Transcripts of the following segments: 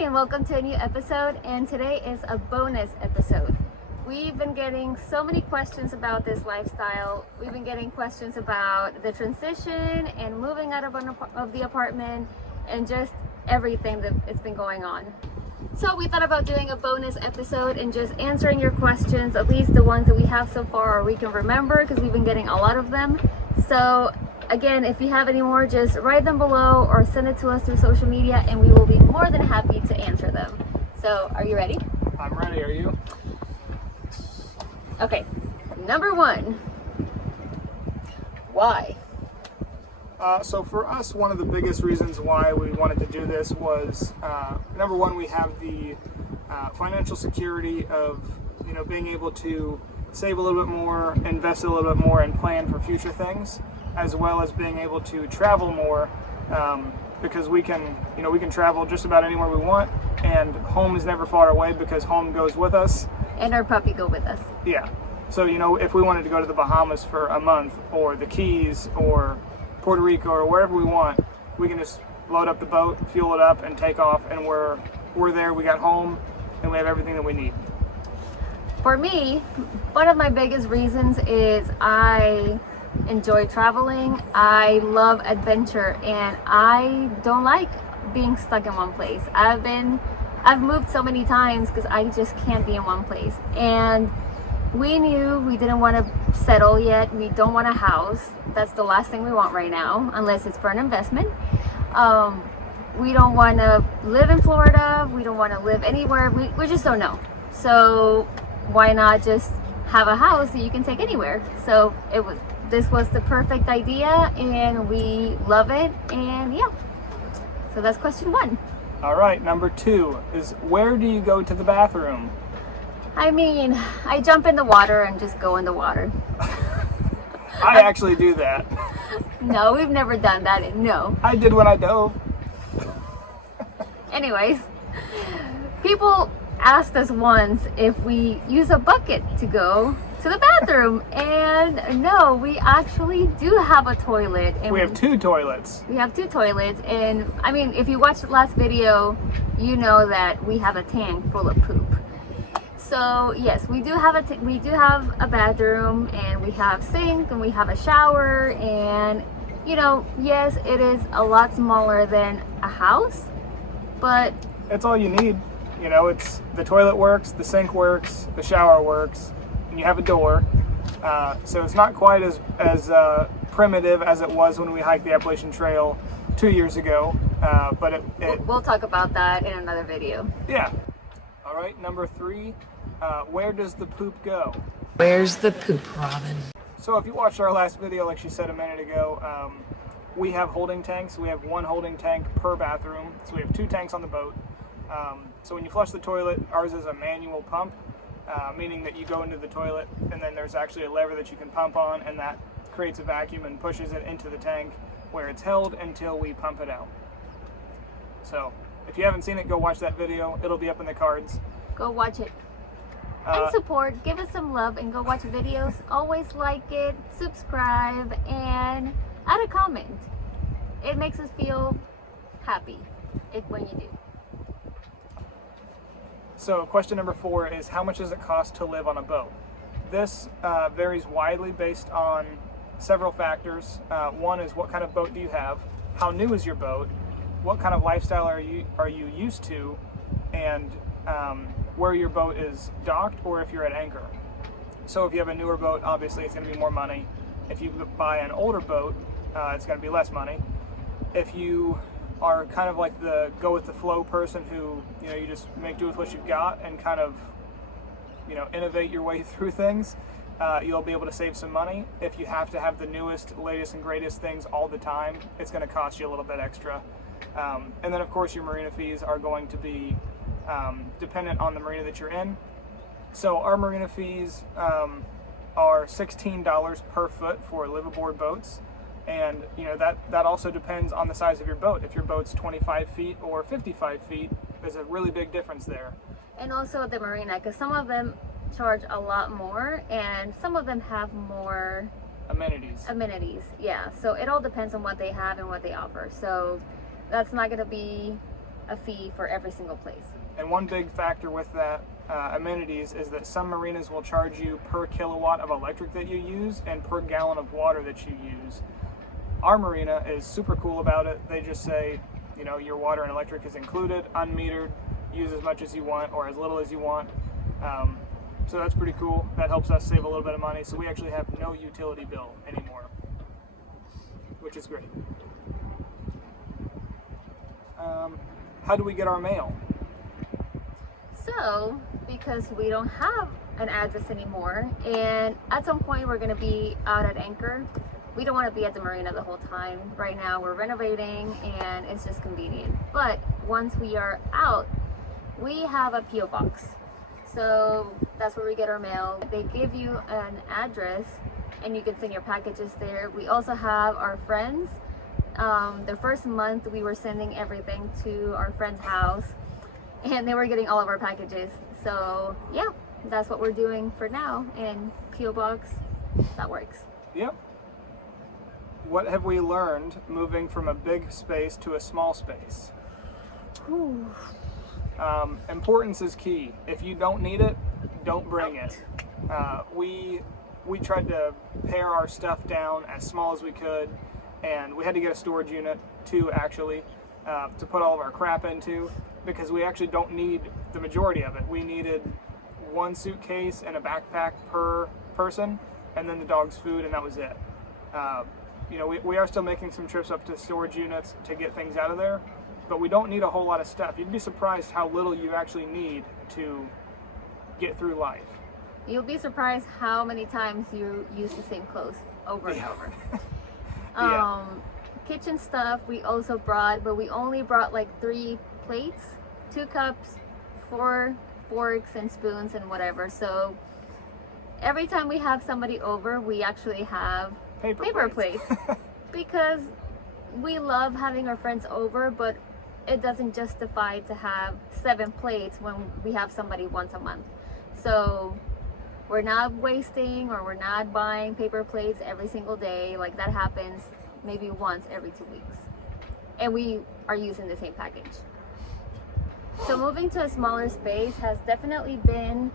Hi, and welcome to a new episode, and today is a bonus episode. We've been getting so many questions about this lifestyle. We've been getting questions about the transition and moving out of the apartment and just everything that it's been going on. So we thought about doing a bonus episode and just answering your questions, at least the ones that we have so far or we can remember, because we've been getting a lot of them. So again, if you have any more, just write them below or send it to us through social media and we will be more than happy to answer them. So are you ready? I'm ready, are you? Okay, number one, why? So for us, one of the biggest reasons why we wanted to do this was, number one, we have the financial security of, being able to save a little bit more, invest a little bit more, and plan for future things, as well as being able to travel more, because we can travel just about anywhere we want, and home is never far away because home goes with us. And our puppy go with us. Yeah. So, if we wanted to go to the Bahamas for a month, or the Keys, or Puerto Rico, or wherever we want, we can just load up the boat, fuel it up, and take off, and we're there, we got home, and we have everything that we need. For me, one of my biggest reasons is I enjoy traveling. I love adventure, and I don't like being stuck in one place. I've moved so many times because I just can't be in one place. And we knew we didn't want to settle yet. We don't want a house. That's the last thing we want right now, unless it's for an investment. We don't want to live in Florida. We don't want to live anywhere. We just don't know. So why not just have a house that you can take anywhere? So this was the perfect idea, and we love it. And yeah, so that's question one. All right, number two is, where do you go to the bathroom? I mean, I jump in the water and just go in the water. I actually do that. No, we've never done that. No. I did when I dove. Anyways, people asked us once if we use a bucket to go to the bathroom, and no, we actually do have a toilet. And we have two toilets. We have two toilets, and I mean, if you watched the last video, you know that we have a tank full of poop. So yes, we do have a bathroom, and we have sink, and we have a shower, and yes, it is a lot smaller than a house, but it's all you need. It's the toilet works, the sink works, the shower works, and you have a door. So it's not quite as primitive as it was when we hiked the Appalachian Trail 2 years ago, but we'll talk about that in another video. Yeah. All right, number three, where does the poop go? Where's the poop, Robin? So if you watched our last video, like she said a minute ago, we have holding tanks. We have one holding tank per bathroom, so we have two tanks on the boat. So when you flush the toilet, ours is a manual pump, meaning that you go into the toilet and then there's actually a lever that you can pump on, and that creates a vacuum and pushes it into the tank where it's held until we pump it out. So if you haven't seen it, go watch that video. It'll be up in the cards. Go watch it. And support, give us some love, and go watch videos. Always like it, subscribe, and add a comment. It makes us feel happy when you do. So question number four is, how much does it cost to live on a boat? This varies widely based on several factors. One is, what kind of boat do you have? How new is your boat? What kind of lifestyle are you used to? And where your boat is docked, or if you're at anchor. So if you have a newer boat, obviously it's going to be more money. If you buy an older boat, it's going to be less money. If you are kind of like the go with the flow person who, you just make do with what you've got and kind of, innovate your way through things, you'll be able to save some money. If you have to have the newest, latest, and greatest things all the time, it's going to cost you a little bit extra. And then of course your marina fees are going to be dependent on the marina that you're in. So our marina fees are $16 per foot for Liveaboard boats. And that also depends on the size of your boat. If your boat's 25 feet or 55 feet, there's a really big difference there. And also the marina, because some of them charge a lot more, and some of them have more amenities. Yeah, so it all depends on what they have and what they offer. So that's not going to be a fee for every single place. And one big factor with that amenities is that some marinas will charge you per kilowatt of electric that you use and per gallon of water that you use. Our marina is super cool about it. They just say, you know, your water and electric is included, unmetered, use as much as you want or as little as you want. So that's pretty cool. That helps us save a little bit of money. So we actually have no utility bill anymore, which is great. How do we get our mail? So, because we don't have an address anymore, and at some point we're going to be out at anchor, we don't want to be at the marina the whole time. Right now we're renovating and it's just convenient. But once we are out, we have a P.O. box. So that's where we get our mail. They give you an address and you can send your packages there. We also have our friends. The first month we were sending everything to our friend's house and they were getting all of our packages. So yeah, that's what we're doing for now. And P.O. box, that works. Yep. What have we learned moving from a big space to a small space? Ooh. Importance is key. If you don't need it, don't bring it. We tried to pare our stuff down as small as we could, and we had to get a storage unit too, actually, to put all of our crap into, because we actually don't need the majority of it. We needed one suitcase and a backpack per person, and then the dog's food, and that was it. You know, we are still making some trips up to storage units to get things out of there, but we don't need a whole lot of stuff. You'd be surprised how little you actually need to get through life. You'll be surprised how many times you use the same clothes over and over. Yeah. Kitchen stuff we also brought, but we only brought like 3 plates, 2 cups, 4 forks and spoons and whatever. So every time we have somebody over, we actually have paper plates. Because we love having our friends over, but it doesn't justify to have 7 plates when we have somebody once a month. So we're not wasting or we're not buying paper plates every single day. Like that happens maybe once every 2 weeks. And we are using the same package. So moving to a smaller space has definitely been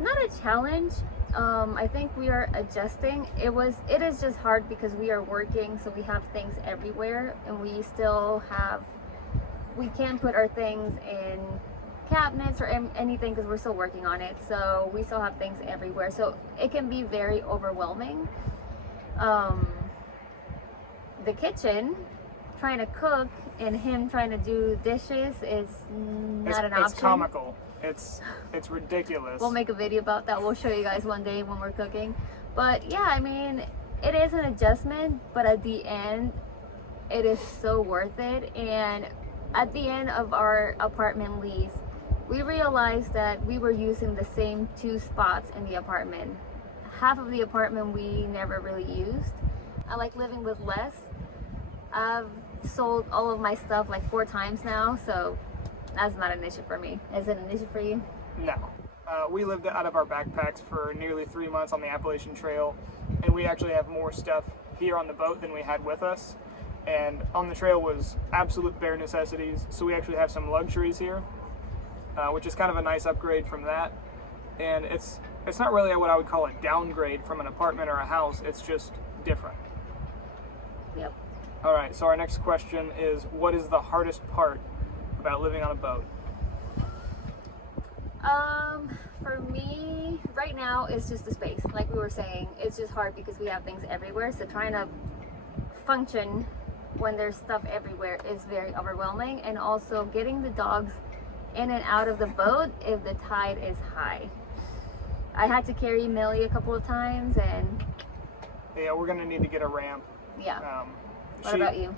not a challenge. I think we are adjusting. It is just hard because we are working, so we have things everywhere, and we can't put our things in cabinets or anything because we're still working on it. So we still have things everywhere. So it can be very overwhelming. The kitchen, trying to cook and him trying to do dishes is not an option. It's comical. It's ridiculous. We'll make a video about that. We'll show you guys one day when we're cooking. But yeah, I mean, it is an adjustment, but at the end, it is so worth it. And at the end of our apartment lease, we realized that we were using the same 2 spots in the apartment. Half of the apartment we never really used. I like living with less. I've sold all of my stuff like 4 times now, so that's not an issue for me. Is it an issue for you? No. We lived out of our backpacks for nearly 3 months on the Appalachian Trail, and we actually have more stuff here on the boat than we had with us. And on the trail was absolute bare necessities, so we actually have some luxuries here, which is kind of a nice upgrade from that. And it's not really what I would call a downgrade from an apartment or a house, it's just different. Yep. All right, so our next question is, what is the hardest part about living on a boat? For me, right now, it's just the space. Like we were saying, it's just hard because we have things everywhere. So trying to function when there's stuff everywhere is very overwhelming. And also getting the dogs in and out of the boat if the tide is high. I had to carry Millie a couple of times, and yeah, we're gonna need to get a ramp. Yeah. What about you?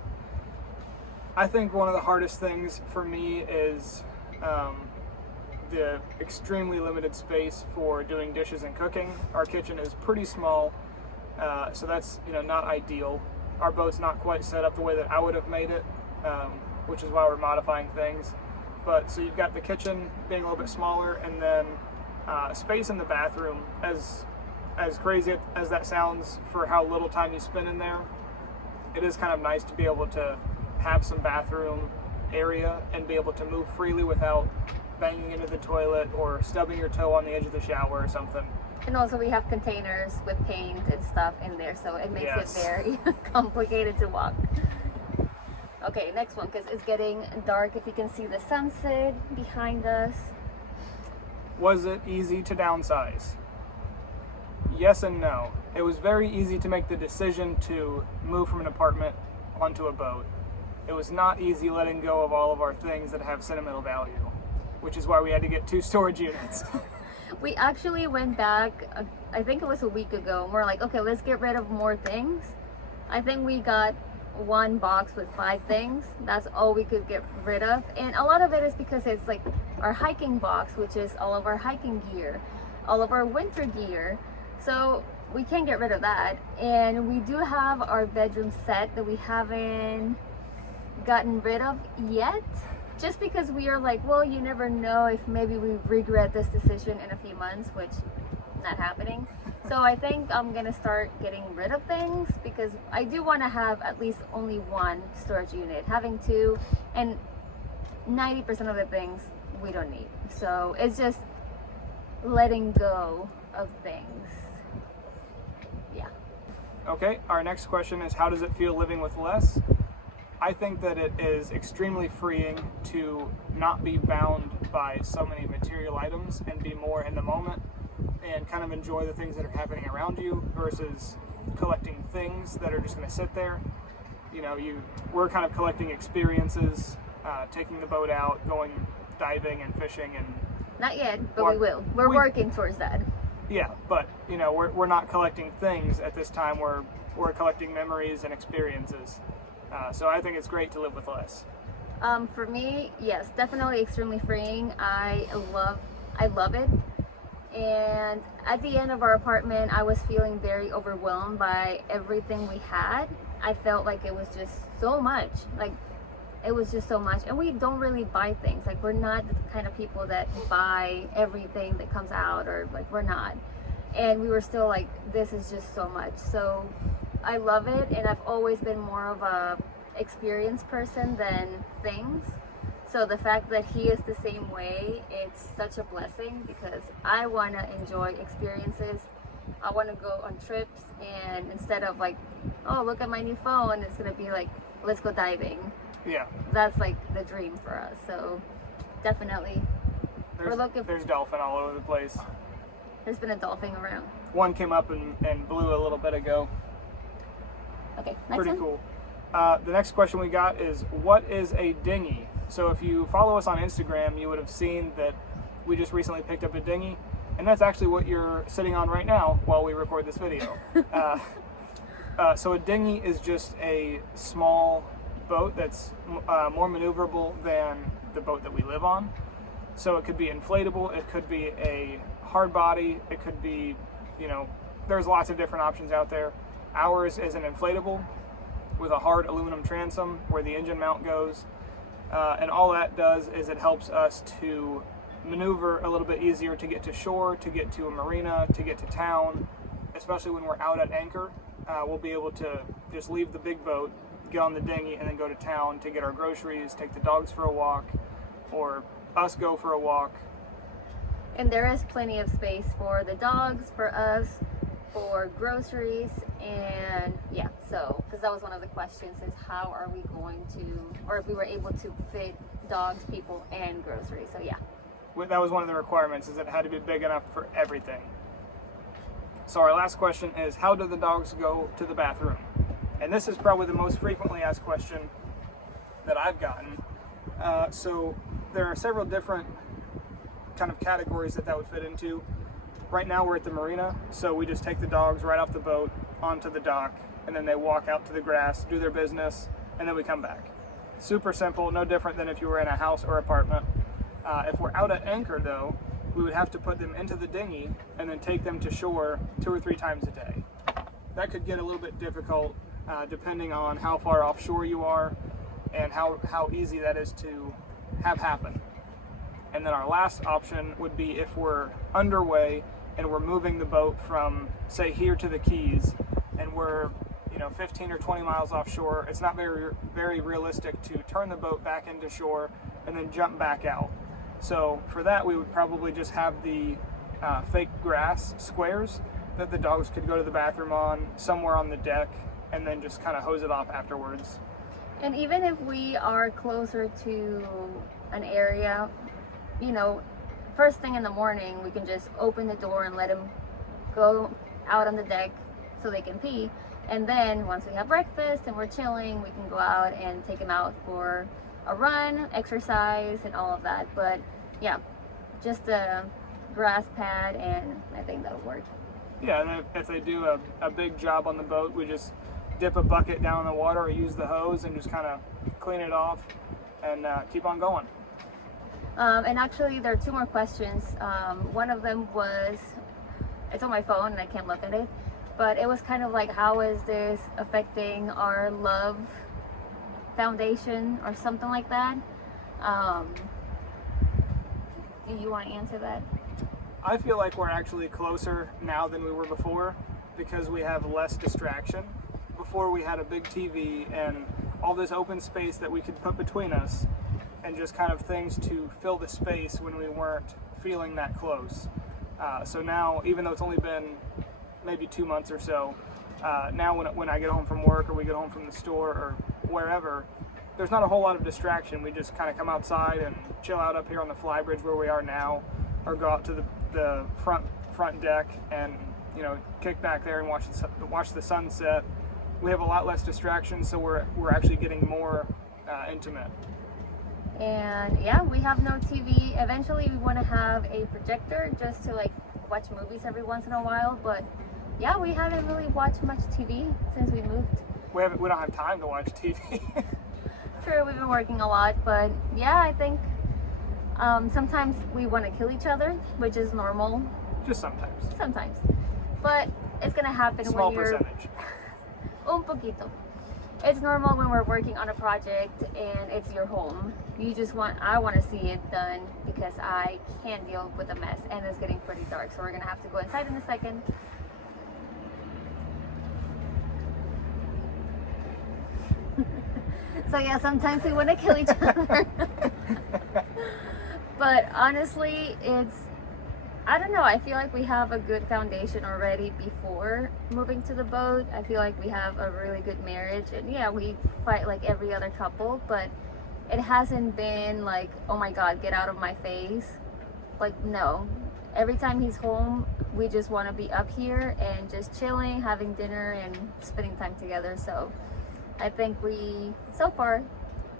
I think one of the hardest things for me is the extremely limited space for doing dishes and cooking. Our kitchen is pretty small, so that's not ideal. Our boat's not quite set up the way that I would have made it, which is why we're modifying things. But so you've got the kitchen being a little bit smaller, and then space in the bathroom. As crazy as that sounds for how little time you spend in there, it is kind of nice to be able to have some bathroom area and be able to move freely without banging into the toilet or stubbing your toe on the edge of the shower or something. And also we have containers with paint and stuff in there, so it makes it very complicated to walk. Okay, next one, because it's getting dark. If you can see the sunset behind us. Was it easy to downsize? Yes and no. It was very easy to make the decision to move from an apartment onto a boat. It was not easy letting go of all of our things that have sentimental value, which is why we had to get 2 storage units. We actually went back, I think it was a week ago, and we're like, okay, let's get rid of more things. I think we got 1 box with 5 things. That's all we could get rid of. And a lot of it is because it's like our hiking box, which is all of our hiking gear, all of our winter gear. So we can't get rid of that. And we do have our bedroom set that we haven't gotten rid of yet, just because we are like, well, you never know if maybe we regret this decision in a few months, which not happening. So I think I'm gonna start getting rid of things, because I do want to have at least only 1 storage unit. Having 2, and 90% of the things we don't need. So it's just letting go of things. Yeah. Okay, our next question is, how does it feel living with less? I think that it is extremely freeing to not be bound by so many material items and be more in the moment and kind of enjoy the things that are happening around you versus collecting things that are just going to sit there. You know, we're kind of collecting experiences, taking the boat out, going diving and fishing and... Not yet, but we will. We're working towards that. Yeah, but you know, we're not collecting things at this time. We're collecting memories and experiences. So I think it's great to live with less. For me, yes, definitely extremely freeing. I love it. And at the end of our apartment, I was feeling very overwhelmed by everything we had. I felt like it was just so much. Like, it was just so much. And we don't really buy things. Like, we're not the kind of people that buy everything that comes out, or like, we're not. And we were still like, this is just so much. So I love it, and I've always been more of a experienced person than things. So the fact that he is the same way, it's such a blessing, because I want to enjoy experiences. I want to go on trips, and instead of like, oh, look at my new phone, it's going to be like, let's go diving. Yeah. That's like the dream for us. So definitely, there's dolphin all over the place. There's been a dolphin around. One came up and blew a little bit ago. Okay, next Pretty one. cool. The next question we got is, what is a dinghy? So if you follow us on Instagram, you would have seen that we just recently picked up a dinghy, and that's actually what you're sitting on right now while we record this video. So a dinghy is just a small boat that's more maneuverable than the boat that we live on. So it could be inflatable, it could be a hard body, it could be, you know, there's lots of different options out there. Ours is an inflatable with a hard aluminum transom where the engine mount goes. And all that does is it helps us to maneuver a little bit easier to get to shore, to get to a marina, to get to town, especially when we're out at anchor. We'll be able to just leave the big boat, get on the dinghy, and then go to town to get our groceries, take the dogs for a walk, or us go for a walk. And there is plenty of space for the dogs, for us, for groceries, and yeah, so because that was one of the questions, is how are we going to, or if we were able to fit dogs, people, and groceries. So yeah, that was one of the requirements, is it had to be big enough for everything. So our last question is, how do the dogs go to the bathroom? And this is probably the most frequently asked question that I've gotten. So there are several different kind of categories that would fit into. Right now we're at the marina, so we just take the dogs right off the boat onto the dock, and then they walk out to the grass, do their business, and then we come back. Super simple, no different than if you were in a house or apartment. If we're out at anchor though, we would have to put them into the dinghy and then take them to shore 2 or 3 times a day. That could get a little bit difficult depending on how far offshore you are and how easy that is to have happen. And then our last option would be if we're underway and we're moving the boat from, say, here to the Keys, and we're 15 or 20 miles offshore, it's not very realistic to turn the boat back into shore and then jump back out. So for that, we would probably just have the fake grass squares that the dogs could go to the bathroom on somewhere on the deck, and then just kind of hose it off afterwards. And even if we are closer to an area, first thing in the morning, we can just open the door and let them go out on the deck so they can pee. And then once we have breakfast and we're chilling, we can go out and take them out for a run, exercise, and all of that. But yeah, just a grass pad, and I think that'll work. Yeah, and if they do a big job on the boat, we just dip a bucket down in the water or use the hose and just kind of clean it off and keep on going. And actually, there are two more questions. One of them was, it's on my phone and I can't look at it, but it was kind of like, how is this affecting our love foundation or something like that? Do you want to answer that? I feel like we're actually closer now than we were before because we have less distraction. Before, we had a big TV and all this open space that we could put between us, and just kind of things to fill the space when we weren't feeling that close. So now, even though it's only been maybe 2 months or so, now when I get home from work or we get home from the store or wherever, there's not a whole lot of distraction. We just kind of come outside and chill out up here on the fly bridge where we are now, or go out to the front deck and kick back there and watch the sunset. We have a lot less distractions, so we're actually getting more intimate. And yeah, we have no TV. Eventually we want to have a projector just to watch movies every once in a while, but yeah, we haven't really watched much TV since we moved. We don't have time to watch TV. True, we've been working a lot, but yeah, I think sometimes we want to kill each other, which is normal. Just sometimes. Sometimes. But it's gonna happen Small when you're... percentage. Un poquito. It's normal when we're working on a project and it's your home. I want to see it done because I can't deal with a mess, and it's getting pretty dark, so we're gonna have to go inside in a second. So yeah, sometimes we want to kill each other. But honestly, I don't know, I feel like we have a good foundation already before moving to the boat. I feel like we have a really good marriage, and yeah, we fight like every other couple, but it hasn't been like, oh my god, get out of my face. Like, no. Every time he's home, we just want to be up here and just chilling, having dinner, and spending time together. So I think so far,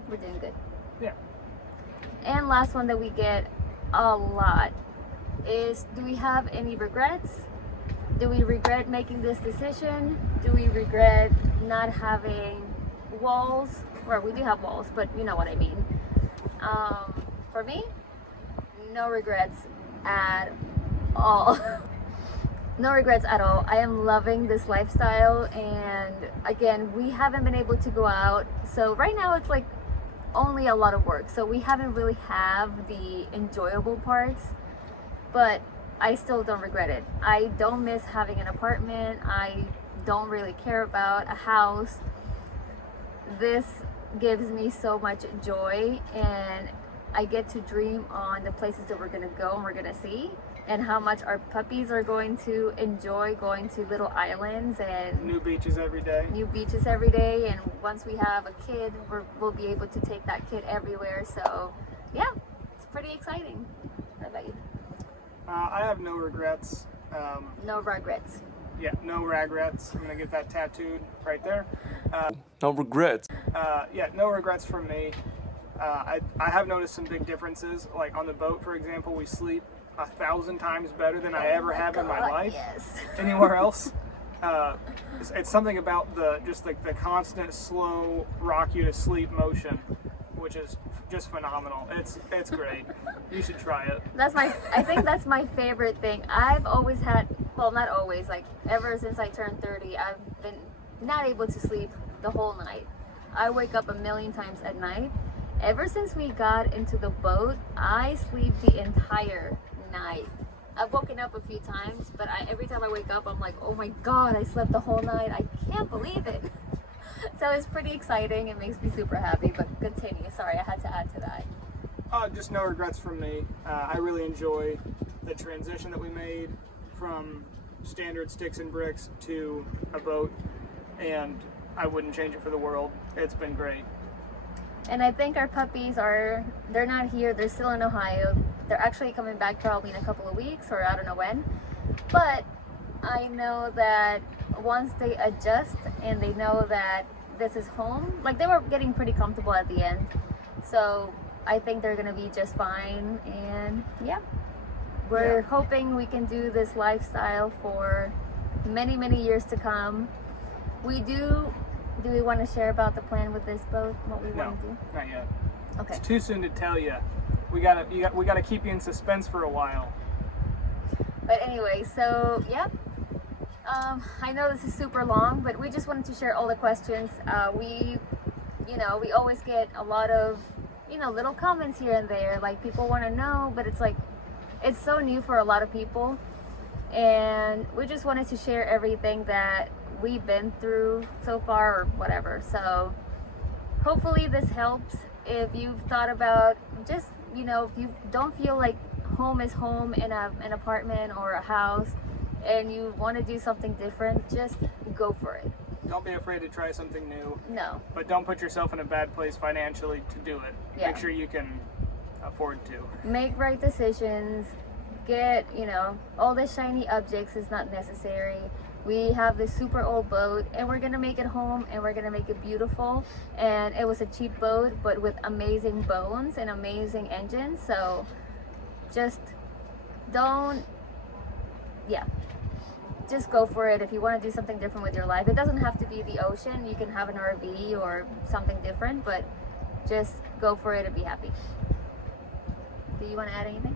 we're doing good. Yeah. And last one that we get a lot is, do we have any regrets? Do we regret making this decision? Do we regret not having walls? Well, we do have walls, but you know what I mean. For me, no regrets at all. No regrets at all. I am loving this lifestyle, and again, we haven't been able to go out. So right now it's like only a lot of work. So we haven't really have the enjoyable parts, but I still don't regret it. I don't miss having an apartment. I don't really care about a house. This gives me so much joy, and I get to dream on the places that we're gonna go and we're gonna see, and how much our puppies are going to enjoy going to little islands and new beaches every day. And once we have a kid, we'll be able to take that kid everywhere. So yeah, it's pretty exciting. What about you? I have no regrets. No regrets. Yeah, no regrets. I'm gonna get that tattooed right there. No regrets. Yeah, no regrets from me. I have noticed some big differences. Like on the boat, for example, we sleep 1,000 times better than I ever have in my life. Yes. Anywhere else. It's something about the constant slow rock you to sleep motion, which is just phenomenal. It's great. You should try it. I think that's my favorite thing. I've always had, well, not always, like ever since I turned 30, I've been not able to sleep the whole night. I wake up a million times at night. Ever since we got into the boat, I sleep the entire night. I've woken up a few times, but every time I wake up, I'm like, oh my God, I slept the whole night. I can't believe it. So it's pretty exciting. It makes me super happy, but continue. Sorry, I had to add to that. Just no regrets from me. I really enjoy the transition that we made from standard sticks and bricks to a boat, and I wouldn't change it for the world. It's been great. And I think our puppies they're not here. They're still in Ohio. They're actually coming back probably in a couple of weeks, or I don't know when. But I know that once they adjust and they know that this is home, like they were getting pretty comfortable at the end. So I think they're gonna be just fine. And yeah, we're hoping we can do this lifestyle for many, many years to come. Do we want to share about the plan with this boat? What we want to do? Not yet. Okay. It's too soon to tell you. We gotta keep you in suspense for a while. But anyway, so yeah. I know this is super long, but we just wanted to share all the questions. We always get a lot of, little comments here and there. Like people want to know, but it's like, it's so new for a lot of people. And we just wanted to share everything that we've been through so far or whatever. So hopefully this helps. If you've thought about just, if you don't feel like home is home in an apartment or a house and you want to do something different, just go for it. Don't be afraid to try something new. No. But don't put yourself in a bad place financially to do it. Yeah. Make sure you can afford to. Make right decisions. Get, all the shiny objects is not necessary. We have this super old boat and we're gonna make it home and we're gonna make it beautiful. And it was a cheap boat, but with amazing bones and amazing engines. So just just go for it. If you want to do something different with your life, it doesn't have to be the ocean. You can have an RV or something different, but just go for it and be happy. Do you want to add anything?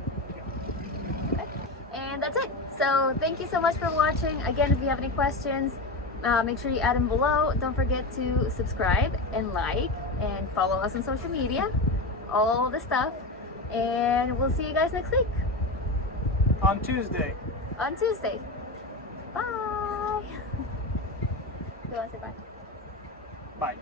Okay. And that's it. So thank you so much for watching. Again, if you have any questions, make sure you add them below. Don't forget to subscribe and like and follow us on social media, all the stuff. And we'll see you guys next week. On Tuesday. Bye. You want to say bye? Bye.